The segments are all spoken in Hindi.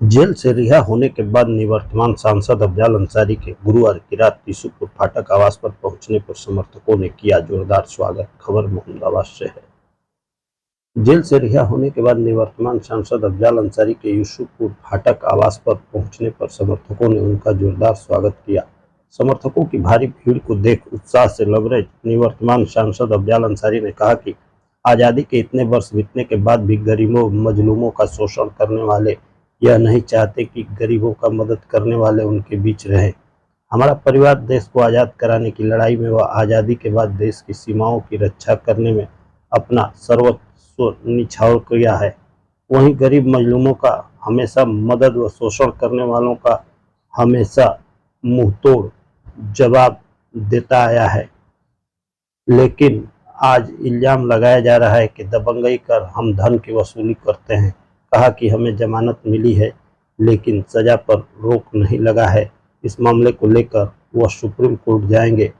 जेल से रिहा होने के बाद निवर्तमान सांसद अफजाल अंसारी के गुरुवार की रात यूसुफपुर फाटक आवास पर पहुंचने पर समर्थकों ने किया जोरदार स्वागत। खबर मोहम्मदाबाद से है। जेल से रिहा होने के बाद निवर्तमान सांसद अफजाल अंसारी के यूसुफपुर फाटक आवास पर पहुंचने पर समर्थकों ने उनका जोरदार स्वागत किया। समर्थकों की भारी भीड़ को देख उत्साह से लबरेज निवर्तमान सांसद अफजाल अंसारी ने कहा कि आज़ादी के इतने वर्ष बीतने के बाद भी गरीबों मजलूमों का शोषण करने वाले यह नहीं चाहते कि गरीबों का मदद करने वाले उनके बीच रहें। हमारा परिवार देश को आज़ाद कराने की लड़ाई में व आज़ादी के बाद देश की सीमाओं की रक्षा करने में अपना सर्वस्व न्यौछावर किया है। वहीं गरीब मजलूमों का हमेशा मदद व शोषण करने वालों का हमेशा मुंहतोड़ जवाब देता आया है। लेकिन आज इल्ज़ाम लगाया जा रहा है कि दबंगई कर हम धन की वसूली करते हैं। कहा कि हमें जमानत मिली है लेकिन सजा पर रोक नहीं लगा है। इस मामले को लेकर वह सुप्रीम कोर्ट जाएंगे।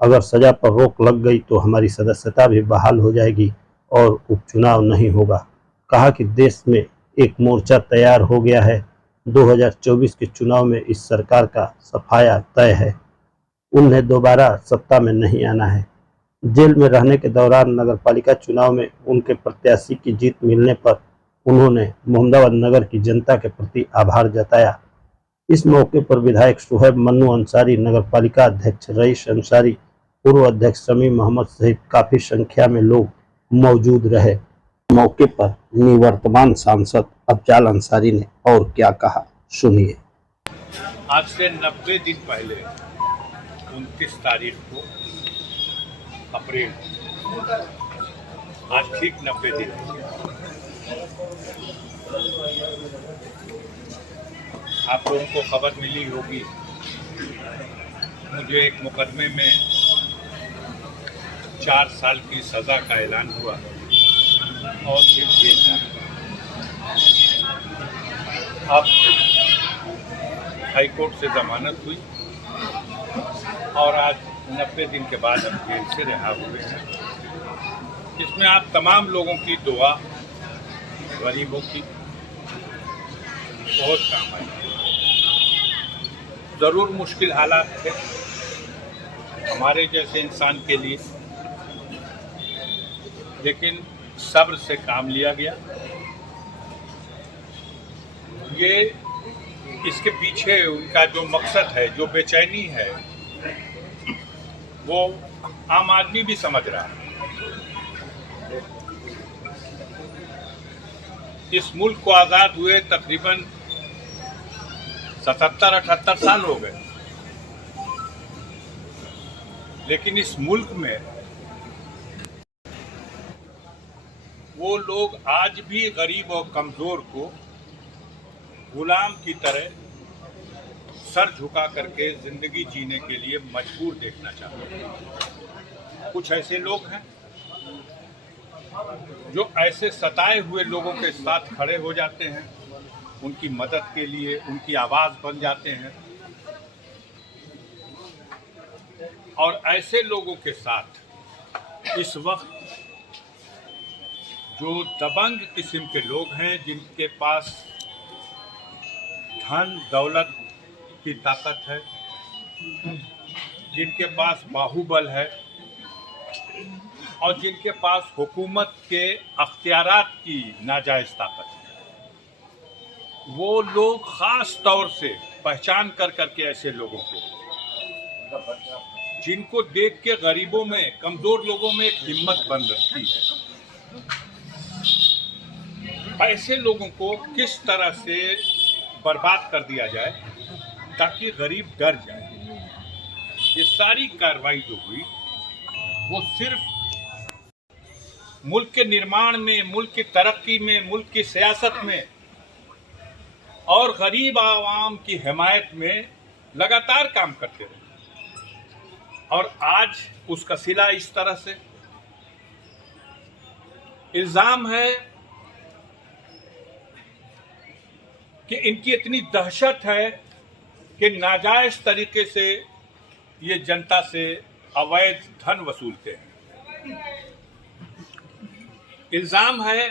अगर सजा पर रोक लग गई तो हमारी सदस्यता भी बहाल हो जाएगी और उपचुनाव नहीं होगा। कहा कि देश में एक मोर्चा तैयार हो गया है। 2024 के चुनाव में इस सरकार का सफाया तय है। उन्हें दोबारा सत्ता में नहीं आना है। जेल में रहने के दौरान नगरपालिका चुनाव में उनके प्रत्याशी की जीत मिलने पर उन्होंने मोहम्मदाबाद नगर की जनता के प्रति आभार जताया। इस मौके पर विधायक सुहैब मन्नू अंसारी, नगरपालिका अध्यक्ष रईस अंसारी, पूर्व अध्यक्ष शमी मोहम्मद सहित काफी संख्या में लोग मौजूद रहे। मौके पर निवर्तमान सांसद अफजाल अंसारी ने और क्या कहा, सुनिए। आज से 90 दिन पहले 29 तारीख को अप्रैल, आज ठीक 90 दिन आप लोगों को खबर मिली होगी। मुझे एक मुकदमे में 4 साल की सज़ा का ऐलान हुआ और फिर जेल जाना। अब हाई कोर्ट से जमानत हुई और आज 90 दिन के बाद हम जेल से रिहा हुए हैं। इसमें आप तमाम लोगों की दुआ, गरीबों की बहुत काम आई। ज़रूर मुश्किल हालात थे हमारे जैसे इंसान के लिए, लेकिन सब्र से काम लिया गया। ये इसके पीछे उनका जो मकसद है, जो बेचैनी है, वो आम आदमी भी समझ रहा है। इस मुल्क को आज़ाद हुए तकरीबन 77-78 साल हो गए, लेकिन इस मुल्क में वो लोग आज भी गरीब और कमज़ोर को गुलाम की तरह सर झुका करके जिंदगी जीने के लिए मजबूर देखना चाहते हैं। कुछ ऐसे लोग हैं जो ऐसे सताए हुए लोगों के साथ खड़े हो जाते हैं, उनकी मदद के लिए उनकी आवाज़ बन जाते हैं। और ऐसे लोगों के साथ इस वक्त जो दबंग किस्म के लोग हैं, जिनके पास धन दौलत की ताकत है, जिनके पास बाहुबल है और जिनके पास हुकूमत के अख्तियारात की नाजायज़ ताकत है, वो लोग ख़ास तौर से पहचान कर करके ऐसे लोगों को, जिनको देख के गरीबों में, कमज़ोर लोगों में एक हिम्मत बन रखती है, ऐसे लोगों को किस तरह से बर्बाद कर दिया जाए ताकि गरीब डर जाए। ये सारी कार्रवाई जो हुई वो सिर्फ मुल्क के निर्माण में, मुल्क की तरक्की में, मुल्क की सियासत में और गरीब आवाम की हिमायत में लगातार काम करते रहे। और आज उसका सिला इस तरह से इल्ज़ाम है कि इनकी इतनी दहशत है कि नाजायज़ तरीके से ये जनता से अवैध धन वसूलते हैं। इल्ज़ाम है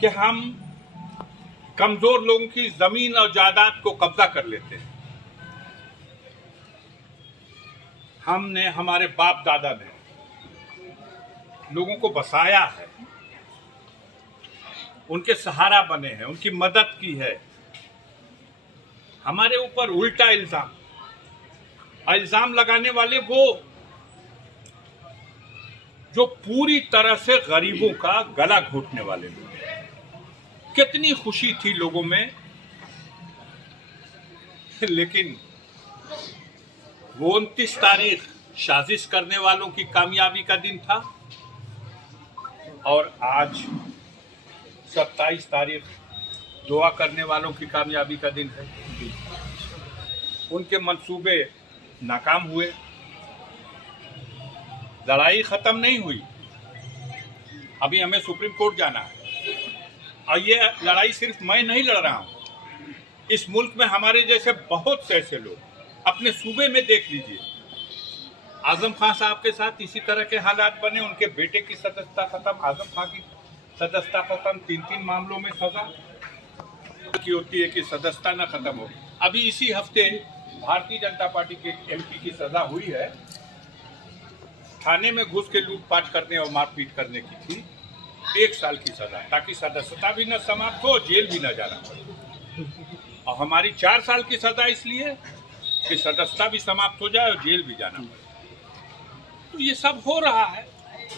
कि हम कमजोर लोगों की जमीन और जायदाद को कब्जा कर लेते हैं। हमने, हमारे बाप दादा ने लोगों को बसाया है, उनके सहारा बने हैं, उनकी मदद की है। हमारे ऊपर उल्टा इल्जाम लगाने वाले वो जो पूरी तरह से गरीबों का गला घोटने वाले लोग। कितनी खुशी थी लोगों में, लेकिन वो 29 तारीख साजिश करने वालों की कामयाबी का दिन था और आज 27 तारीख दुआ करने वालों की कामयाबी का दिन है। उनके मंसूबे नाकाम हुए, लड़ाई खत्म नहीं हुई। अभी हमें सुप्रीम कोर्ट जाना है और ये लड़ाई सिर्फ मैं नहीं लड़ रहा हूं। इस मुल्क में हमारे जैसे बहुत से ऐसे लोग, अपने सूबे में देख लीजिए, आजम खान साहब के साथ इसी तरह के हालात बने। उनके बेटे की सदस्यता खत्म, आजम खान की सदस्यता खत्म, 3 मामलों में सजा की होती है कि सदस्यता न खत्म हो। अभी इसी हफ्ते भारतीय जनता पार्टी के MP की सजा हुई है, थाने में घुस के लूटपाट करने और मारपीट करने की थी। 1 साल की सजा, ताकि सदस्यता भी न समाप्त हो, जेल भी न जाना पड़े। और हमारी 4 साल की सजा इसलिए कि सदस्यता भी समाप्त हो जाए और जेल भी जाना पड़े। तो ये सब हो रहा है,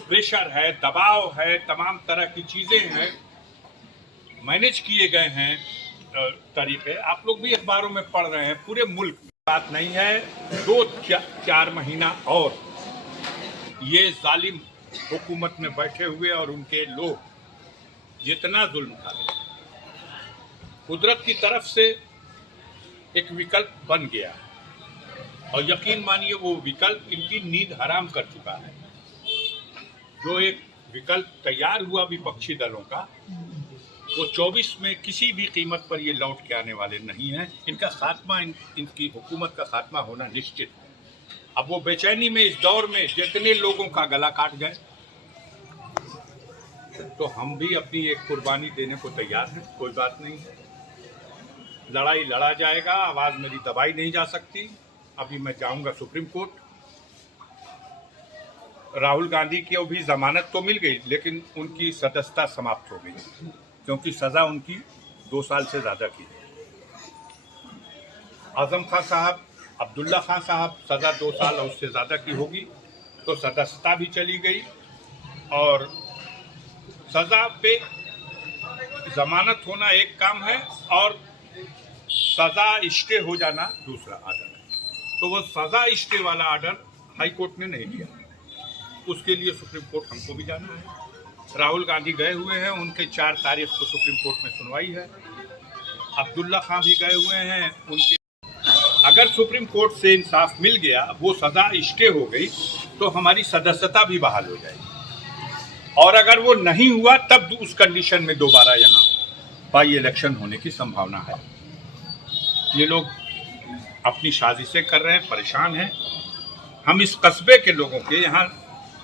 प्रेशर है, दबाव है, तमाम तरह की चीजें हैं, मैनेज किए गए हैं तरीके। आप लोग भी अखबारों में पढ़ रहे हैं, पूरे मुल्क में बात नहीं है। 2-4 महीना और ये जालिम हुकूमत में बैठे हुए और उनके लोग जितना जुल्म करें, कुदरत की तरफ से एक विकल्प बन गया है और यकीन मानिए वो विकल्प इनकी नींद हराम कर चुका है। जो एक विकल्प तैयार हुआ विपक्षी दलों का, वो 24 में किसी भी कीमत पर ये लौट के आने वाले नहीं हैं। इनका खात्मा, इनकी हुकूमत का खात्मा होना निश्चित है। अब वो बेचैनी में, इस दौर में जितने लोगों का गला काट गए, तो हम भी अपनी एक कुर्बानी देने को तैयार हैं। कोई बात नहीं है, लड़ाई लड़ा जाएगा, आवाज मेरी दबाई नहीं जा सकती। अभी मैं जाऊंगा सुप्रीम कोर्ट। राहुल गांधी की भी जमानत तो मिल गई, लेकिन उनकी सदस्यता समाप्त हो गई क्योंकि सजा उनकी 2 साल से ज्यादा की है। आजम खान साहब, अब्दुल्ला खान साहब, सजा 2 साल और उससे ज्यादा की होगी, तो सदस्यता भी चली गई और सजा पे जमानत होना एक काम है और सजा स्टे हो जाना दूसरा आर्डर है। तो वो सजा स्टे वाला आर्डर हाई कोर्ट ने नहीं दिया, उसके लिए सुप्रीम कोर्ट हमको भी जाना है। राहुल गांधी गए हुए हैं, उनके 4 तारीख को सुप्रीम कोर्ट में सुनवाई है। अब्दुल्ला खान भी गए हुए हैं, उनके अगर सुप्रीम कोर्ट से इंसाफ मिल गया, वो सजा स्टे हो गई, तो हमारी सदस्यता भी बहाल हो जाएगी। और अगर वो नहीं हुआ, तब उस कंडीशन में दोबारा यहाँ बाई इलेक्शन होने की संभावना है। ये लोग अपनी साजिशें कर रहे हैं, परेशान हैं। हम इस कस्बे के लोगों के, यहाँ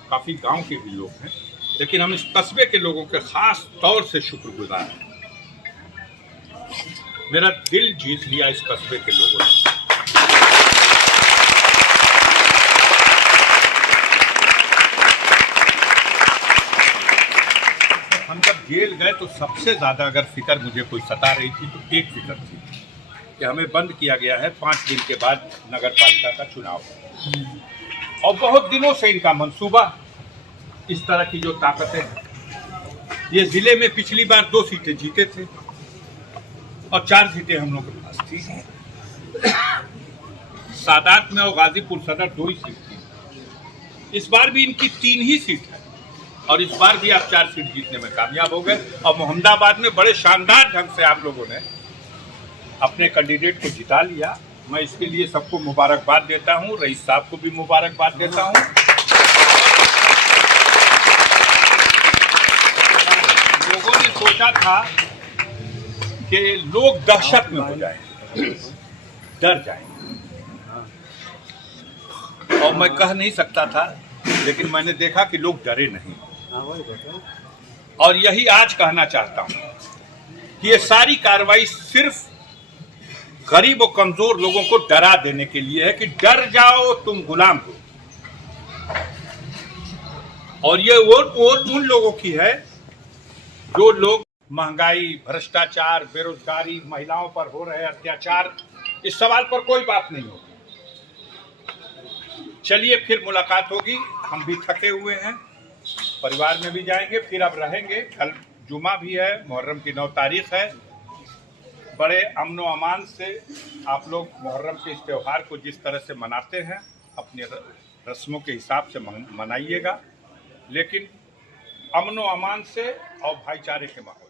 काफ़ी गांव के भी लोग हैं, लेकिन हम इस कस्बे के लोगों के खास तौर से शुक्रगुजार हैं। मेरा दिल जीत लिया इस कस्बे के लोगों ने। हम जब जेल गए तो सबसे ज्यादा अगर फिक्र मुझे कोई सता रही थी तो एक फिक्र थी कि हमें बंद किया गया है 5 दिन के बाद नगर पालिका का चुनाव, और बहुत दिनों से इनका मंसूबा, इस तरह की जो ताकतें हैं। ये जिले में पिछली बार 2 सीटें जीते थे और 4 सीटें हम लोग के पास थी। सादात में और गाजीपुर सदर 2 ही सीट थी। इस बार भी इनकी 3 ही सीट है और इस बार भी आप 4 सीट जीतने में कामयाब हो गए। और मोहम्मदाबाद में बड़े शानदार ढंग से आप लोगों ने अपने कैंडिडेट को जिता लिया। मैं इसके लिए सबको मुबारकबाद देता हूं, रईस साहब को भी मुबारकबाद देता हूं। लोगों ने सोचा था कि लोग दहशत में हो जाएंगे, डर जाएंगे, और मैं कह नहीं सकता था, लेकिन मैंने देखा कि लोग डरे नहीं। और यही आज कहना चाहता हूं कि ये सारी कार्रवाई सिर्फ गरीब और कमजोर लोगों को डरा देने के लिए है कि डर जाओ तुम गुलाम हो। और ये वो उन लोगों की है जो लोग महंगाई, भ्रष्टाचार, बेरोजगारी, महिलाओं पर हो रहे अत्याचार, इस सवाल पर कोई बात नहीं होगी। चलिए फिर मुलाकात होगी। हम भी थके हुए हैं, परिवार में भी जाएंगे, फिर अब रहेंगे। कल जुमा भी है, मुहर्रम की 9 तारीख है। बड़े अमन व अमान से आप लोग मुहर्रम के इस त्यौहार को जिस तरह से मनाते हैं अपने रस्मों के हिसाब से मनाइएगा, लेकिन अमन व अमान से और भाईचारे के माहौल।